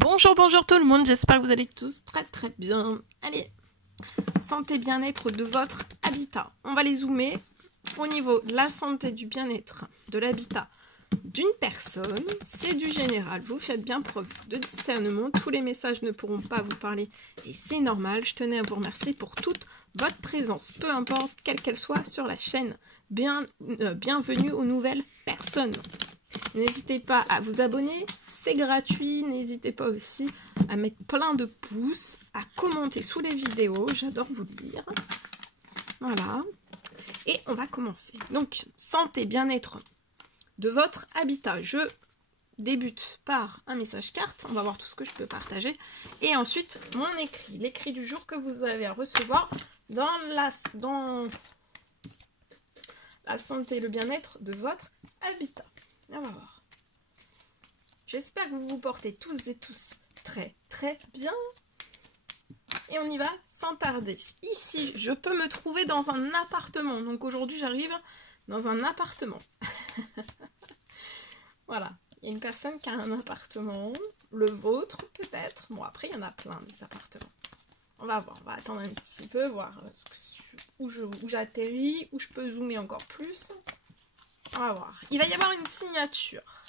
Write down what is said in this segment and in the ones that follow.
Bonjour, bonjour tout le monde, j'espère que vous allez tous très bien. Allez, santé bien-être de votre habitat. On va les zoomer au niveau de la santé, du bien-être, de l'habitat d'une personne. C'est du général, vous faites bien preuve de discernement. Tous les messages ne pourront pas vous parler et c'est normal. Je tenais à vous remercier pour toute votre présence, peu importe quelle qu'elle soit sur la chaîne. Bienvenue aux nouvelles personnes. N'hésitez pas à vous abonner, c'est gratuit. N'hésitez pas aussi à mettre plein de pouces, à commenter sous les vidéos, j'adore vous lire. Voilà. Et on va commencer. Donc, santé, bien-être de votre habitat. Je débute par un message carte. On va voir tout ce que je peux partager. Et ensuite, mon écrit. L'écrit du jour que vous allez recevoir dans la santé et le bien-être de votre habitat. On va voir. J'espère que vous vous portez tous et tous très bien. Et on y va sans tarder. Ici, je peux me trouver dans un appartement. Donc aujourd'hui, j'arrive dans un appartement. Voilà. Il y a une personne qui a un appartement. Le vôtre, peut-être. Bon, après, il y en a plein, des appartements. On va voir. On va attendre un petit peu, voir où j'atterris, où je peux zoomer encore plus. On va voir. Il va y avoir une signature.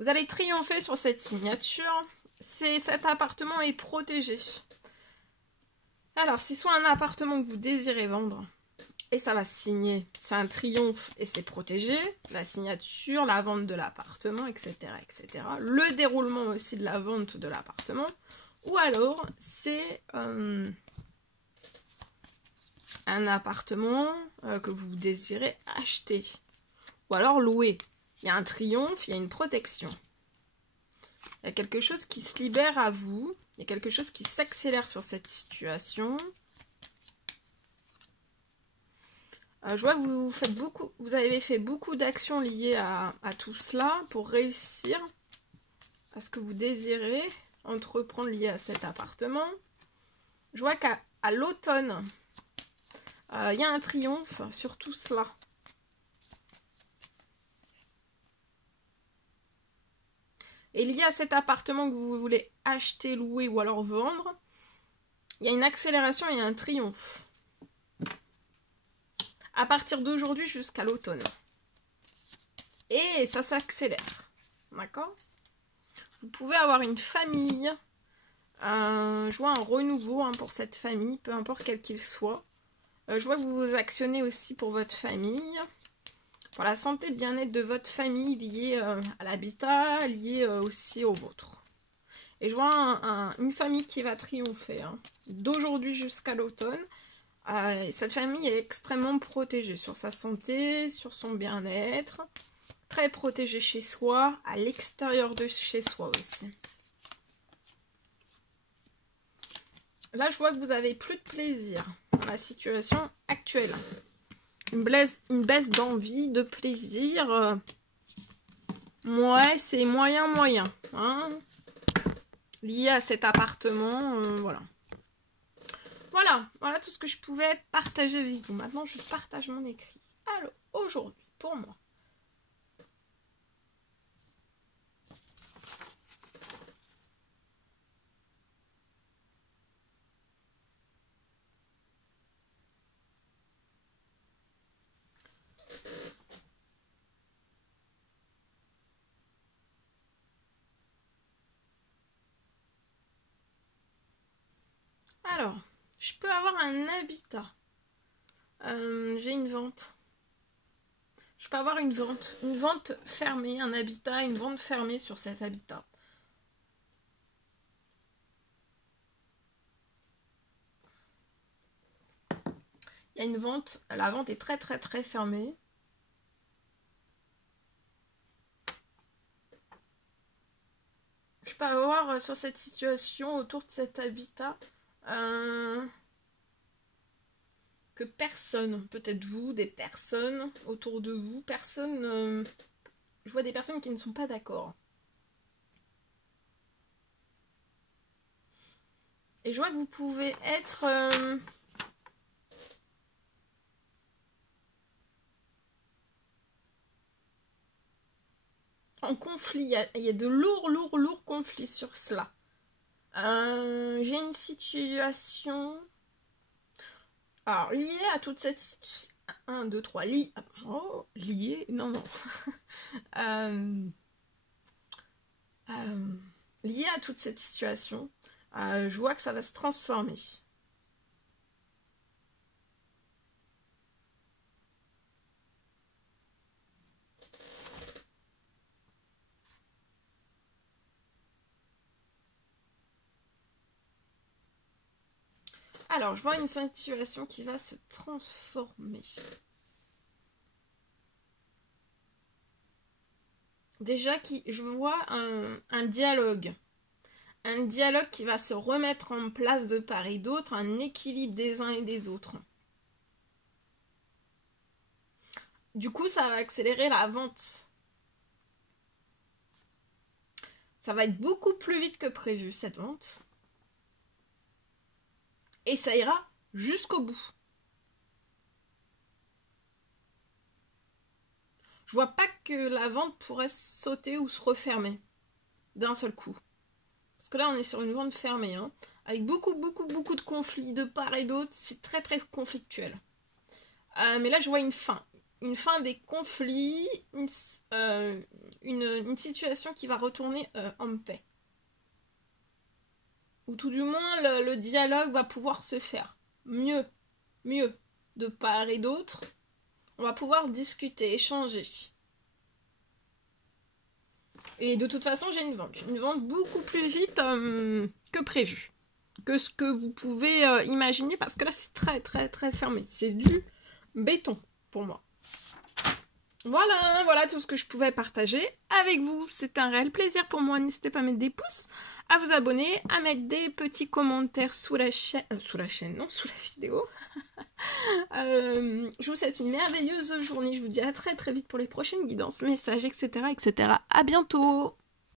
Vous allez triompher sur cette signature. Cet appartement est protégé. Alors, c'est soit un appartement que vous désirez vendre, et ça va signer, c'est un triomphe et c'est protégé. La signature, la vente de l'appartement, etc., etc. Le déroulement aussi de la vente de l'appartement. Ou alors, c'est un appartement que vous désirez acheter. Ou alors louer. Il y a un triomphe, il y a une protection. Il y a quelque chose qui se libère à vous. Il y a quelque chose qui s'accélère sur cette situation. Je vois que vous avez fait beaucoup d'actions liées à tout cela pour réussir à ce que vous désirez entreprendre lié à cet appartement. Je vois qu'à l'automne, il y a un triomphe sur tout cela. Et lié à cet appartement que vous voulez acheter, louer ou alors vendre, il y a une accélération et un triomphe. À partir d'aujourd'hui jusqu'à l'automne. Et ça s'accélère. D'accord ? Vous pouvez avoir une famille. Je vois un renouveau pour cette famille, peu importe quel qu'il soit. Je vois que vous vous actionnez aussi pour votre famille. Pour la santé et le bien-être de votre famille liée à l'habitat, liée aussi au vôtre. Et je vois une famille qui va triompher d'aujourd'hui jusqu'à l'automne. Cette famille est extrêmement protégée sur sa santé, sur son bien-être. Très protégée chez soi, à l'extérieur de chez soi aussi. Là, je vois que vous avez plus de plaisir dans la situation actuelle. Une baisse d'envie, de plaisir. Ouais, c'est moyen. Hein, lié à cet appartement, voilà. Voilà tout ce que je pouvais partager avec vous. Maintenant, je partage mon écrit. Alors, aujourd'hui, pour moi. Alors, je peux avoir un habitat. J'ai une vente. Je peux avoir une vente fermée, un habitat, une vente fermée sur cet habitat. Il y a une vente, la vente est très fermée. Je peux avoir sur cette situation, autour de cet habitat, que personne, peut-être vous, des personnes autour de vous, je vois des personnes qui ne sont pas d'accord. Et je vois que vous pouvez être... en conflit. Il y a de lourds conflits sur cela. J'ai une situation... Alors, liée à toute cette... 1, 2, 3, liée... Oh, liée? Non. Liée à toute cette situation, je vois que ça va se transformer. Alors, je vois une situation qui va se transformer. Déjà, je vois un dialogue. Un dialogue qui va se remettre en place de part et d'autre, un équilibre des uns et des autres. Du coup, ça va accélérer la vente. Ça va être beaucoup plus vite que prévu, cette vente. Et ça ira jusqu'au bout. Je vois pas que la vente pourrait sauter ou se refermer d'un seul coup. Parce que là, on est sur une vente fermée, hein, avec beaucoup de conflits de part et d'autre. C'est très conflictuel. Mais là, je vois une fin. Une fin des conflits, une situation qui va retourner en paix. Ou tout du moins, le dialogue va pouvoir se faire. Mieux, de part et d'autre. On va pouvoir discuter, échanger. Et de toute façon, j'ai une vente beaucoup plus vite que prévu. Que ce que vous pouvez imaginer, parce que là, c'est très fermé. C'est du béton pour moi. Voilà tout ce que je pouvais partager avec vous. C'est un réel plaisir pour moi. N'hésitez pas à mettre des pouces, à vous abonner, à mettre des petits commentaires sous la vidéo. Je vous souhaite une merveilleuse journée. Je vous dis à très vite pour les prochaines guidances, messages, etc. À bientôt.